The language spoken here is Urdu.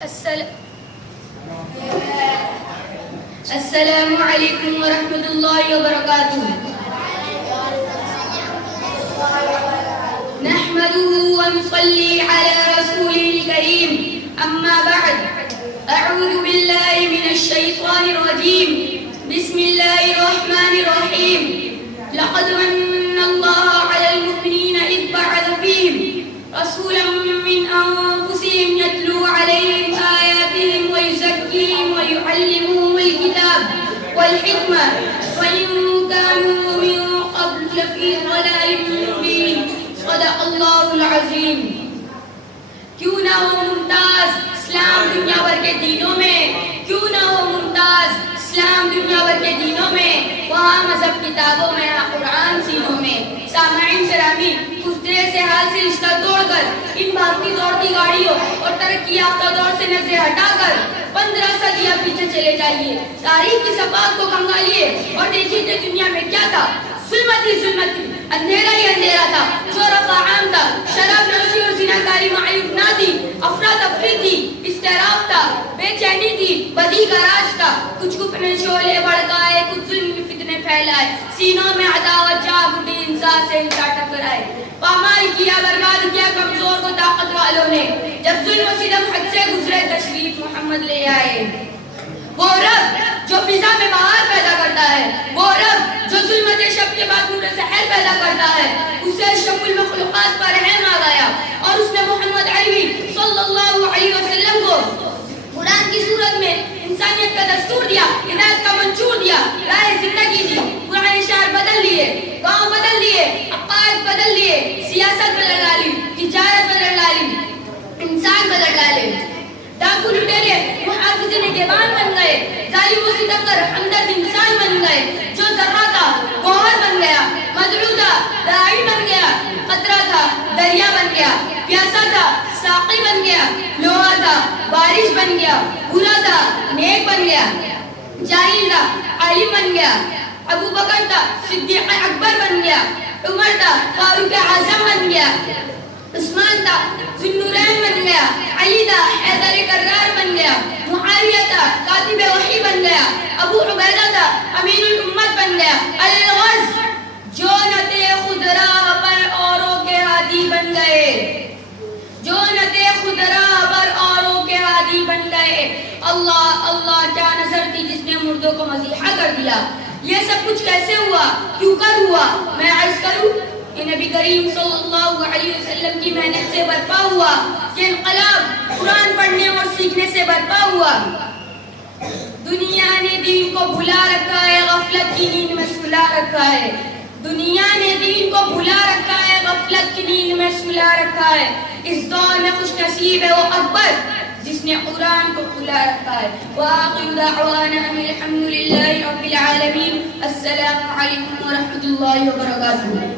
السلام علیکم ورحمۃ اللہ وبرکاتہ. نحمده ونصلي على رسوله الكريم. اما بعد، اعوذ بالله من الشیطان الرجیم. بسم اللہ الرحمن الرحیم. لقد من الله على المؤمنين إذ بعث فيهم رسولا من أنفسهم يتلو عليهم آياتهم ويزكيهم ويعلمهم الكتاب والحكمة وإن كانوا من قبل لفي ضلال مبين. صدق الله العظيم. کیوں نہ ہو ممتاز اسلام دنیا بھر کے دینوں میں، کیوں نہ ہو ممتاز اسلام دنیا بھر کے دینوں میں، وہاں مذہب کتابوں میں، یہاں قرآن سینوں میں. سامعین گرامی، گزرے سے حال سے رشتہ توڑ کر ان بھاگتی دوڑتی گاڑیوں اور ترقی یافتہ دور سے نظریں ہٹا کر 15 صدیاں پیچھے چلے جائیے. تاریخ کی صفحات کو کھنگالیے اور دیکھیے کہ دنیا میں کیا تھا. ظلمت ہی ظلمت تھی، اندھیرا ہی اندھیرا تھا، شور و عام تھا، شراب نوشی اور زناکاری معیوب نہ تھی، افراتفری تھی، اضطراب تھا، بے چینی تھی، بدی کا راج تھا. کچھ کفر نے شعلے بھڑکائے، کچھ ظلم کے فتنے پھیلائے، سینوں میں عداوت جاگ اٹھی، انسان سے انسان ٹکرائے. پامال کیا، برباد کیا کمزور کو طاقت والوں نے. جب ظلم و ستم حد سے گزرے، تشریف محمد لے آئے. وہ رب جو فضا میں بہار پیدا کرتا ہے، وہ رب جو ظلمت شب کے بعد نور سحر پیدا کرتا ہے، اسے اشرف المخلوقات پر رحم آ گیا اور اس نے محمد عربی صلی اللہ علیہ وسلم کو قرآن کی صورت میں انسانیت کا دستور دیا، ہدایت کا منشور دیا، راہ زندگی دی. قرآن شعر بدل لیے، گاؤں بدل لیے، عقائد بدل لیے، سیاست بدل ڈالی، تجارت بدل ڈالی، انسان بدل ڈالے. ڈاکو لٹیرے محافظ نگہبان بن گئے، ظالم و ستمگر ہمدرد انسان بن گئے. جو ذرہ تھا گوہر بن گیا، مدعو تھا داعی بن گیا، قطرہ تھا دریا بن گیا، پیاسا تھا ساقی بن گیا، لوہا تھا بارش بن گیا، برا تھا نیک بن گیا، جاہل تھا عالم بن گیا. ابو بکر تھا صدیق اکبر بن گیا، عمر تھا فاروق اعظم بن گیا، عثمان تھا ذوالنورین بن گیا، علی تھا حیدر کرار بن گیا، معاویہ تھا کاتب وحی بن گیا، ابو عبیدہ تھا امین الامت بن گیا. الغرض جو نہ تھے خود راہ پر اوروں کے ہادی بن گئے، جو نہ تھے خود راہ پر اوروں کے ہادی بن گئے. اللہ اللہ کیا نظر تھی جس نے مردوں کو مزیحہ کر دیا. یہ سب کچھ کیسے ہوا، کیوں کر ہوا؟ میں عرض کروں کہ نبی کریم صلی اللہ علیہ وسلم کی محنت سے برپا ہوا، کہ انقلاب قرآن پڑھنے اور سیکھنے سے برپا ہوا. دنیا نے دین کو بھلا رکھا ہے، غفلت کی نیند میں سلا رکھا ہے. دنیا نے دین کو بھلا رکھا ہے، غفلت کی نیند میں سلا رکھا ہے. اس دور میں خوش نصیب ہے وہ اکبر جس نے قرآن کو کھلا رکھا ہے. وآخر دعوانا الحمد للہ رب العالمین. السلام علیکم ورحمۃ اللہ وبرکاتہ.